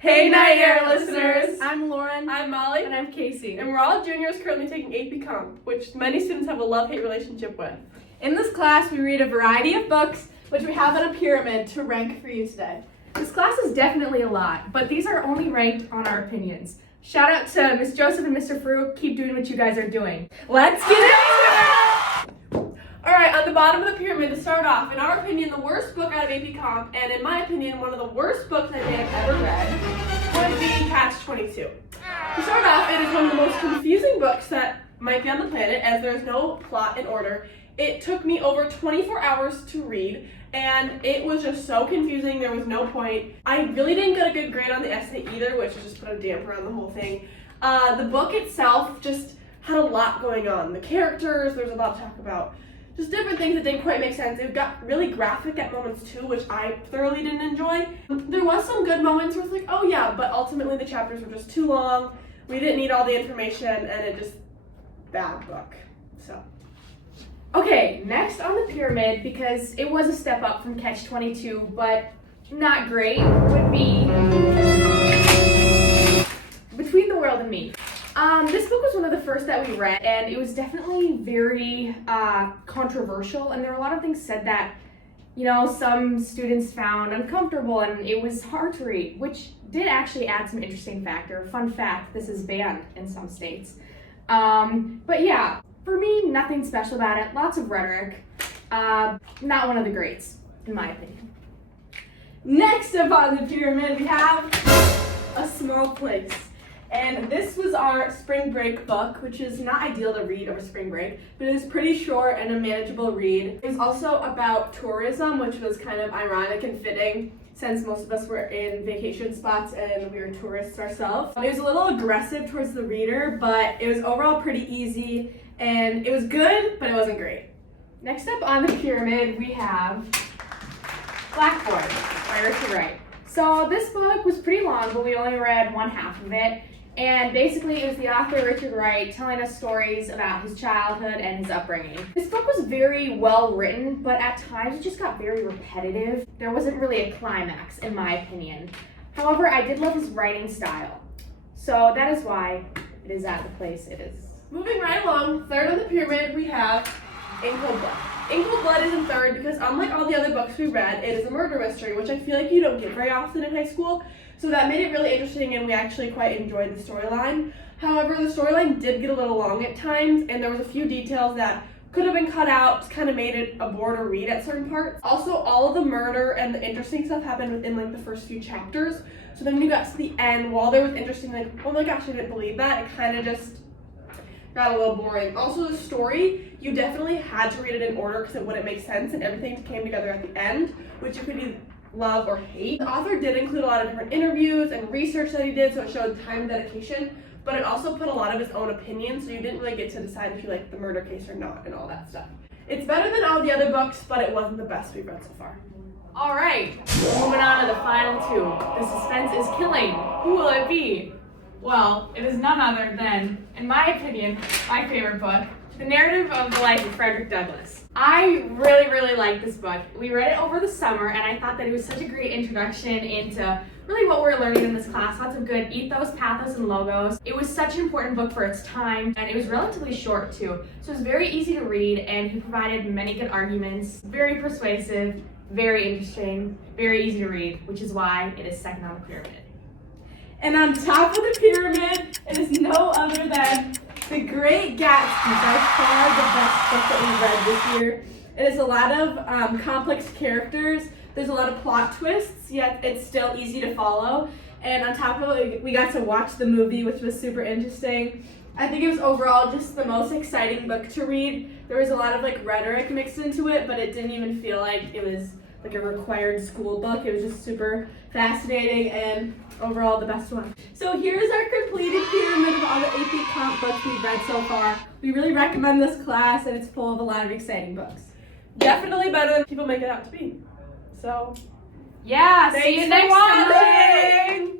Hey Night Air listeners! I'm Lauren. I'm Molly. And I'm Casey. And we're all juniors currently taking AP Comp, which many students have a love-hate relationship with. In this class, we read a variety of books, which we have on a pyramid to rank for you today. This class is definitely a lot, but these are only ranked on our opinions. Shout out to Miss Joseph and Mr. Fruit. Keep doing what you guys are doing. Let's get into it! Alright, on the bottom of the pyramid, to start off, in our opinion, the worst book out of AP Comp, and in my opinion, one of the worst books I may have ever read, would be Catch-22. To start off, it is one of the most confusing books that might be on the planet, as there is no plot in order. It took me over 24 hours to read, and it was just so confusing, there was no point. I really didn't get a good grade on the essay either, which just put a damper on the whole thing. The book itself just had a lot going on. The characters, there's a lot to talk about. Just different things that didn't quite make sense. It got really graphic at moments too, which I thoroughly didn't enjoy. There was some good moments where it's like, oh yeah, but ultimately the chapters were just too long. We didn't need all the information, and it just, bad book, so. Okay, next on the pyramid, because it was a step up from Catch-22, but not great, would be Between the World and Me. This book was one of the first that we read, and it was definitely very controversial, and there were a lot of things said that, you know, some students found uncomfortable, and it was hard to read, which did actually add some interesting factor. Fun fact, this is banned in some states. But yeah, for me, nothing special about it. Lots of rhetoric. Not one of the greats, in my opinion. Next up on the pyramid, we have A Small Place. And this was our spring break book, which is not ideal to read over spring break, but it was pretty short and a manageable read. It was also about tourism, which was kind of ironic and fitting since most of us were in vacation spots and we were tourists ourselves. It was a little aggressive towards the reader, but it was overall pretty easy, and it was good, but it wasn't great. Next up on the pyramid, we have Blackboard by Richard Wright. So this book was pretty long, but we only read one half of it. And basically, it was the author, Richard Wright, telling us stories about his childhood and his upbringing. This book was very well written, but at times it just got very repetitive. There wasn't really a climax, in my opinion. However, I did love his writing style. So that is why it is at the place it is. Moving right along, third on the pyramid, we have In Cold Blood. In Cold Blood is in third because unlike all the other books we read, it is a murder mystery, which I feel like you don't get very often in high school. So that made it really interesting, and we actually quite enjoyed the storyline. However, the storyline did get a little long at times, and there was a few details that could have been cut out, kind of made it a bore to read at certain parts. Also, all of the murder and the interesting stuff happened within like the first few chapters. So then when you got to the end, while there was interesting, like, oh my gosh, I didn't believe that, it kind of just got a little boring. Also, the story, you definitely had to read it in order because it wouldn't make sense, and everything came together at the end, which you could either love or hate. The author did include a lot of different interviews and research that he did, so it showed time and dedication, but it also put a lot of his own opinions, so you didn't really get to decide if you liked the murder case or not and all that stuff. It's better than all the other books, but it wasn't the best we've read so far. All right, moving on to the final two. The suspense is killing. Who will it be? Well, it is none other than, in my opinion, my favorite book, The Narrative of the Life of Frederick Douglass. I really liked this book. We read it over the summer, and I thought that it was such a great introduction into really what we're learning in this class. Lots of good ethos, pathos, and logos. It was such an important book for its time, and it was relatively short too. So it was very easy to read, and he provided many good arguments. Very persuasive, very interesting, very easy to read, which is why it is second on the pyramid. And on top of the pyramid, it is no other than The Great Gatsby, by far the best book that we've read this year. It is a lot of complex characters. There's a lot of plot twists, yet it's still easy to follow. And on top of it, we got to watch the movie, which was super interesting. I think it was overall just the most exciting book to read. There was a lot of like rhetoric mixed into it, but it didn't even feel like it was like a required school book. It was just super fascinating and overall the best one. So here's our completed pyramid of all the AP Comp books we've read so far. We really recommend this class, and it's full of a lot of exciting books. Definitely better than people make it out to be. So, yeah, thanks see you for next time. watching!